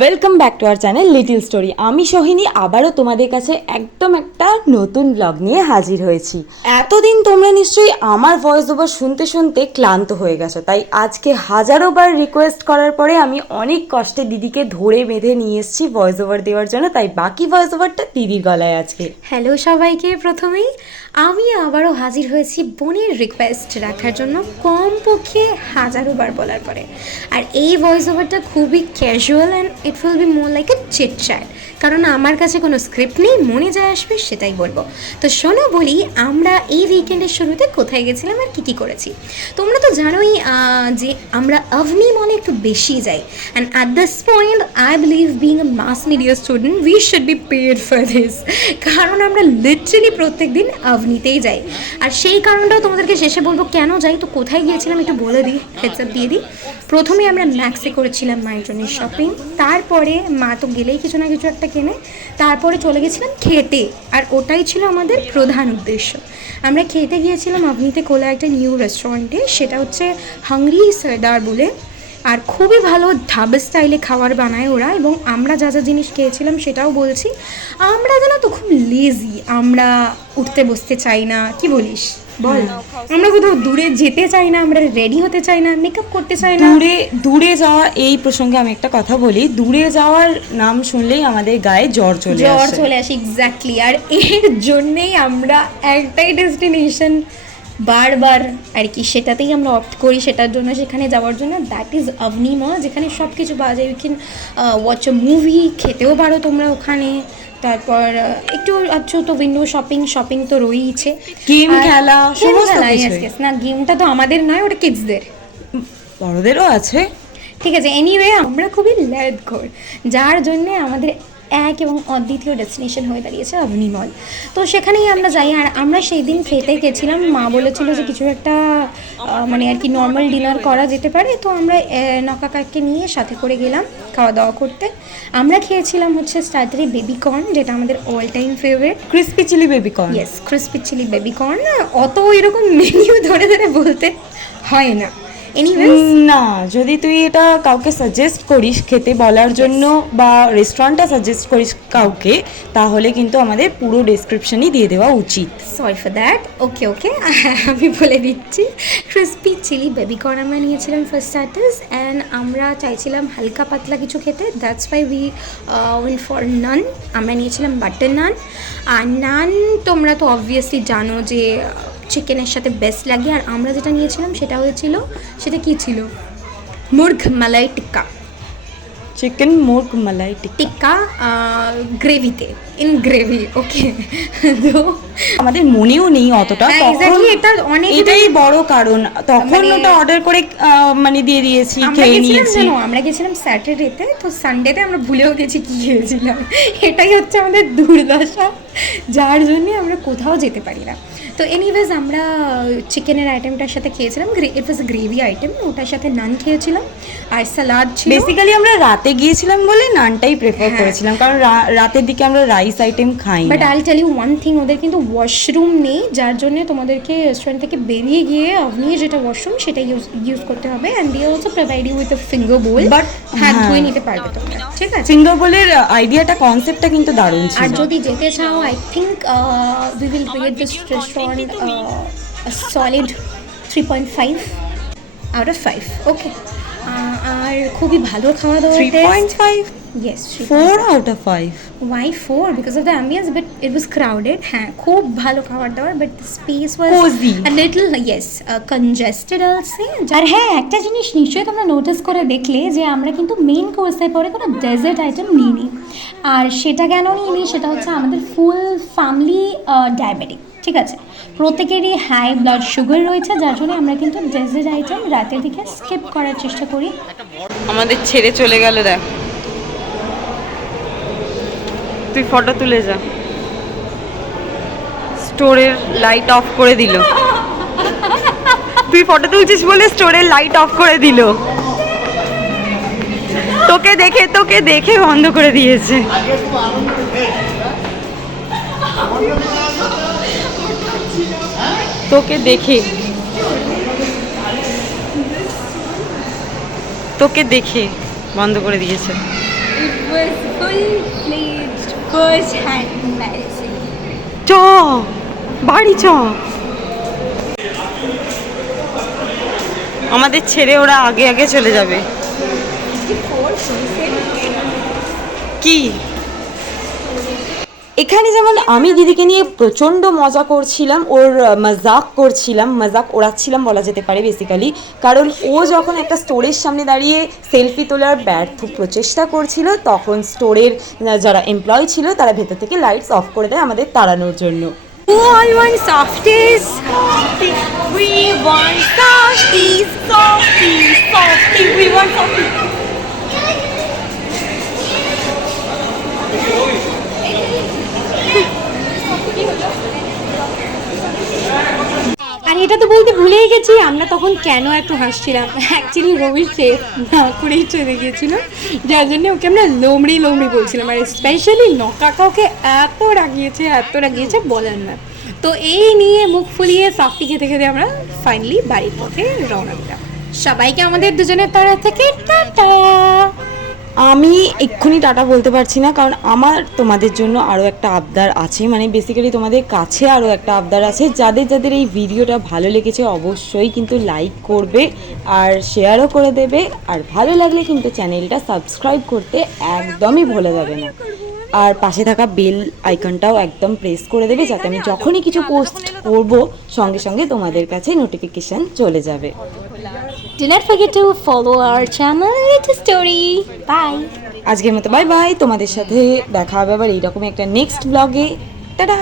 Welcome back to our channel little story. আমি সোহিনী আবারও তোমাদের কাছে একদম একটা নতুন ব্লগ নিয়ে হাজির হয়েছি। এতদিন তোমরা নিশ্চয়ই আমার ভয়েস ওভার শুনতে শুনতে ক্লান্ত হয়ে গেছো, তাই আজকে হাজারো বার রিকোয়েস্ট করার পরে আমি অনেক কষ্টে দিদিকে ধরে বেঁধে নিয়ে এসেছি ভয়েস ওভার দেওয়ার জন্য, তাই বাকি ভয়েস ওভারটা দিদির গলায় আজকে। হ্যালো সবাইকে, প্রথমেই আমি আবারও হাজির হয়েছি বোনের রিকোয়েস্ট রাখার জন্য, কমপক্ষে হাজারো বার বলার পরে। আর এই ভয়েস ওভারটা খুবই casual and it will be more like a chit chat, কারণ আমার কাছে কোনো স্ক্রিপ্ট নেই, মনে যা আসবে সেটাই বলবো। তো শোনো বলি, আমরা এই উইকেন্ডের শুরুতে কোথায় গেছিলাম আর কী করেছি। তোমরা তো জানোই যে আমরা অভনি মলে একটু বেশি যাই, and at this point I believe being a mass media student we should be paid for this, কারণ আমরা লিটারালি প্রত্যেক দিন অভনিতেই যাই। আর সেই কারণটাও তোমাদেরকে শেষে বলবো কেন যাই। তো কোথায় গিয়েছিলাম একটু বলে দিই, হেডস আপ দিয়ে দিই। প্রথমে আমরা ম্যাক্সে করেছিলাম মায়ের জন্য শপিং, তারপরে মা তো গেলেই কিছু না কিছু একটা কেনে, তারপরে চলে গেছিলাম খেতে, আর ওটাই ছিল আমাদের প্রধান উদ্দেশ্য। আমরা খেতে গিয়েছিলাম অভনিতে খোলা একটা নিউ রেস্টুরেন্টে, সেটা হচ্ছে হাংরি সর্দার বলে, আর খুবই ভালো ধাবা স্টাইলে খাবার বানায় ওরা। এবং আমরা যা যা জিনিস খেয়েছিলাম সেটাও বলছি, আমরা জানো তো খুব লেজি, আমরা উঠতে বসতে চাই না, কি বলিস বল, আমরা কোথাও দূরে যেতে চাই না, আমরা রেডি হতে চাই না, মেকআপ করতে চাই না। দূরে যাওয়া, এই প্রসঙ্গে আমি একটা কথা বলি, দূরে যাওয়ার নাম শুনলেই আমাদের গায়ে জ্বর চলে আসে। এক্স্যাক্টলি। আর এর জন্যেই আমরা একটাই ডেস্টিনেশন বারবার আর কি, সেটাতেই আমরা অপ্ট করি সেটার জন্য, সেখানে যাওয়ার জন্য, দ্যাট ইজ অভনি মল, যেখানে সব কিছু পাওয়া যায়। You can watch a movie, খেতেও পারো তোমরা ওখানে, তারপর একটু আচ্ছা তো উইন্ডো শপিং তো রয়েইছে, গেম খেলা, সমস্ত কিছু। না, গেমটা তো আমাদের নয়, ওটা কিডসদের, বড়দেরও আছে। ঠিক আছে। এনিওয়ে, আমরা খুবই ল্যাদঘর, যার জন্যে আমাদের এক এবং অদ্বিতীয় ডেস্টিনেশন হয়ে দাঁড়িয়েছে অভনি মল। তো সেখানেই আমরা যাই। আর আমরা সেই দিন খেতে গেছিলাম, মা বলেছিল যে কিছু একটা মানে আর কি নর্মাল ডিনার করা যেতে পারে, তো আমরা নকাকাকে নিয়ে সাথে করে গেলাম খাওয়া দাওয়া করতে। আমরা খেয়েছিলাম হচ্ছে স্টার্টারে বেবি কর্ন, যেটা আমাদের all time favourite, crispy chilli baby corn. Yes, crispy chilli baby corn. অত এরকম মেনিউ ধরে ধরে বলতে হয় না। না, যদি তুই এটা কাউকে সাজেস্ট করিস খেতে বলার জন্য, বা রেস্টুরেন্টটা সাজেস্ট করিস কাউকে, তাহলে কিন্তু আমাদের পুরো ডেসক্রিপশনই দিয়ে দেওয়া উচিত। Sorry for that. ওকে আমি বলে দিচ্ছি। ক্রিসপি চিলি বেবি কর্ন আমরা নিয়েছিলাম ফার্স্ট স্টার্টার্স, অ্যান্ড আমরা চাইছিলাম হালকা পাতলা কিছু খেতে, that's why we went for none. আমরা নিয়েছিলাম বাটার নান। আর নান তোমরা তো অবভিয়াসলি জানো যে চিকেনের সাথে বেস্ট লাগে। আর আমরা যেটা নিয়েছিলাম সেটা কি ছিল, মুর্গ মালাই টিক্কা, চিকেন মুর্গ মালাই টিক্কা গ্রেভিতে, ইন গ্রেভি। ওকে, তো আমাদের মনেও নেই অতটা, এটাই বড় কারণ, তখন ওটা অর্ডার করে মানে দিয়ে দিয়েছি, খেয়ে নিয়েছি। আমরা গেছিলাম স্যাটারডেতে, তো সানডেতে আমরা ভুলেও গেছি কি খেয়েছিলাম। এটাই হচ্ছে আমাদের দুর্দশা, যার জন্যে আমরা কোথাও যেতে পারি না। তো এনিওয়েজ, আমরা চিকেনের আইটেমটার সাথে খেয়েছিলাম, ইট ওয়াজ গ্রেভি আইটেম, ওটার সাথে নান খেয়েছিলাম আর সালাদ ছিল। বেসিক্যালি আমরা রাতে গিয়েছিলাম বলে নানটাই প্রেফার করেছিলাম, কারণ রাতের দিকে আমরা রাইস আইটেম খাই না। But I tell you one thing, ওদের কিন্তু ওয়াশরুম নেই, যার জন্য তোমাদেরকে রেস্টুরেন্ট থেকে বেরিয়ে গিয়ে আপনি যেটা ওয়াশরুম সেটা ইউজ করতে হবে। And they also provide you with a finger bowl, but হাত ধুয়ে নিতে পারবে তোমরা, ঠিক আছে। ফিঙ্গার বোলের আইডিয়াটা, কনসেপ্টটা কিন্তু দারুণ ছিল। আর যদি যেতে চাও, I think we will rate this restaurant a solid 3.5 out of 5. ওকে, আর খুবই ভালো খাওয়া দাওয়া। 3.5? Yes, 4 out of 5. Why 4? Because of the ambience, but it was crowded. হ্যাঁ, খুব ভালো খাবার দাবার, but the space was cozy, a little, yes, congested I'll say. আর হ্যাঁ, একটা জিনিস নিশ্চয়ই তোমরা নোটিস করে দেখলে যে আমরা কিন্তু মেইন কোর্সের পরে কোনো ডেজার্ট আইটেম নিইনি। আর সেটা কেন নিইনি, সেটা হচ্ছে আমাদের ফুল ফ্যামিলি ডায়াবেটিক, ঠিক আছে, প্রত্যেকেরই হাই ব্লাড সুগার রয়েছে, যার জন্য আমরা কিন্তু ডেজার্ট আইটেম রাতের দিকে স্কিপ করার চেষ্টা করি। আমাদের ছেড়ে চলে গেল, দেখ, তুই ফটো তুলে যা। স্টোরের লাইট অফ করে দিল, তুই ফটো তুলছিস বলে স্টোরের লাইট অফ করে দিল, তোকে দেখে বন্ধ করে দিয়েছে। তোকে দেখে বন্ধ করে দিয়েছে। was full-fledged first-hand embarrassing. চ বাড়ি চ। আমাদের ছেড়ে ওরা আগে আগে চলে যাবে। কি এখানে যেমন আমি দিদিকে নিয়ে প্রচণ্ড মজা করছিলাম, ওর মজাক ওড়াচ্ছিলাম বলা যেতে পারে বেসিক্যালি, কারণ ও যখন একটা স্টোরের সামনে দাঁড়িয়ে সেলফি তোলার ব্যর্থ প্রচেষ্টা করছিল, তখন স্টোরের যারা এমপ্লয়ি ছিল তারা ভেতর থেকে লাইটস অফ করে দেয় আমাদের তাড়ানোর জন্য। Who all want softies? We want softies, softies, softies, we want softies. আর এটা তো বলতে ভুলেই গেছি, আমরা তখন কেন এত হাসছিলাম। অ্যাকচুয়ালি রবি শেফ না করেই চলে গিয়েছিল, যার জন্য ওকে আমরা লোমড়ি বলছিলাম। আর স্পেশালি নকাকা ওকে এত রাগিয়েছে বলার না। তো এই নিয়ে মুখ ফুলিয়ে সফটি খেতে খেতে আমরা ফাইনালি বাড়ির পথে রওনা দিলাম। সবাইকে আমাদের দুজনের তরফ থেকে টাটা। আমি এক্ষুনি টাটা বলতে পারছি না, কারণ আমার তোমাদের জন্য আরও একটা আবদার আছে, মানে বেসিক্যালি তোমাদের কাছে আরও একটা আবদার আছে। যাদের এই ভিডিওটা ভালো লেগেছে অবশ্যই কিন্তু লাইক করবে আর শেয়ারও করে দেবে, আর ভালো লাগলে কিন্তু চ্যানেলটা সাবস্ক্রাইব করতে একদমই ভুলে যাবে না। আর পাশে থাকা বেল আইকনটাও একদম প্রেস করে দেবে, যাতে আমি যখনই কিছু পোস্ট করব সঙ্গে সঙ্গে তোমাদের কাছে নোটিফিকেশান চলে যাবে। Do not forget to follow our channel Little Story. Bye. আজকের মতো বাই বাই। তোমাদের সাথে দেখা হবে আবার এইরকম একটা নেক্সট ব্লগে। টাটা।